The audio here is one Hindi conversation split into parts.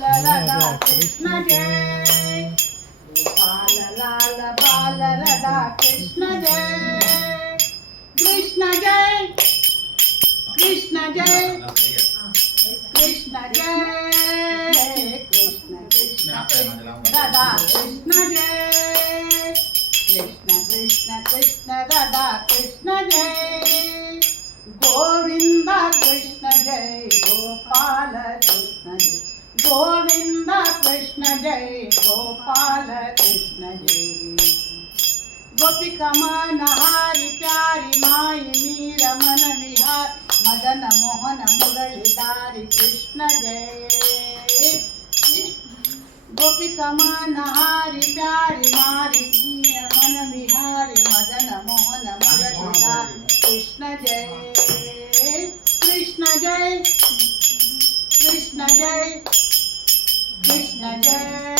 बाल राधा कृष्ण जय, गोपाल लाल बाल राधा कृष्ण जय, कृष्ण जय, कृष्ण जय, कृष्ण जय, कृष्ण कृष्ण राधा कृष्ण जय, कृष्ण कृष्ण कृष्ण राधा कृष्ण जय, गोविंद कृष्ण जय, गोपाल कृष्ण जय, गोविंद कृष्ण जय, गोपाल कृष्ण जय, गोपिका मन हारी प्यारी माई मीरा मन विहार मदन मोहन मुरलीधारी कृष्ण जय, गोपिका मन हारी प्यारी मारी मीरा मन विहारी मदन मोहन मुरलीधारी कृष्ण जय, कृष्ण जय, कृष्ण जय, कृष्ण जय,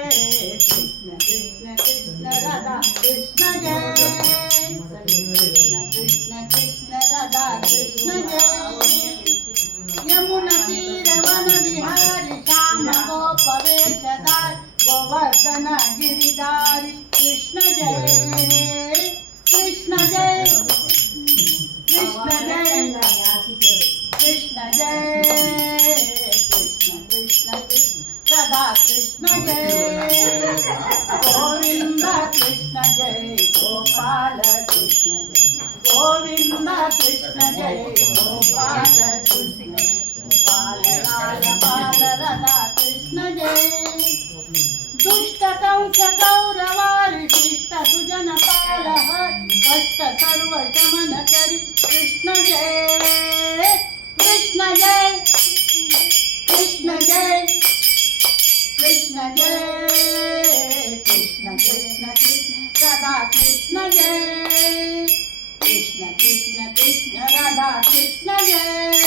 कृष्ण कृष्ण कृष्ण राधा कृष्ण जय, कृष्ण कृष्ण कृष्ण राधा कृष्ण जय, यमुना तीर वन विहारी श्याम गोप वेशधारी गोवर्धन गिरिधारी कृष्ण जय, कृष्ण जय, कृष्ण जय, कृष्ण जय, कृष्ण कृष्ण कृष्ण राधा कृष्ण जय, गोविंद कृष्ण जय, गोपाल कृष्ण जय, गोविंद कृष्ण जय, गोपाल कृष्ण जय, गोपाल लाल बाल राधा कृष्ण जय, दुष्ट कंस कौरवारी शिष्ट सुजन पाल हरि कष्ट सर्व शमन करी कृष्ण जय, कृष्ण जय, कृष्ण जय, कृष्ण जय, कृष्ण कृष्ण कृष्ण राधा कृष्ण जय, कृष्ण कृष्ण कृष्ण राधा कृष्ण जय,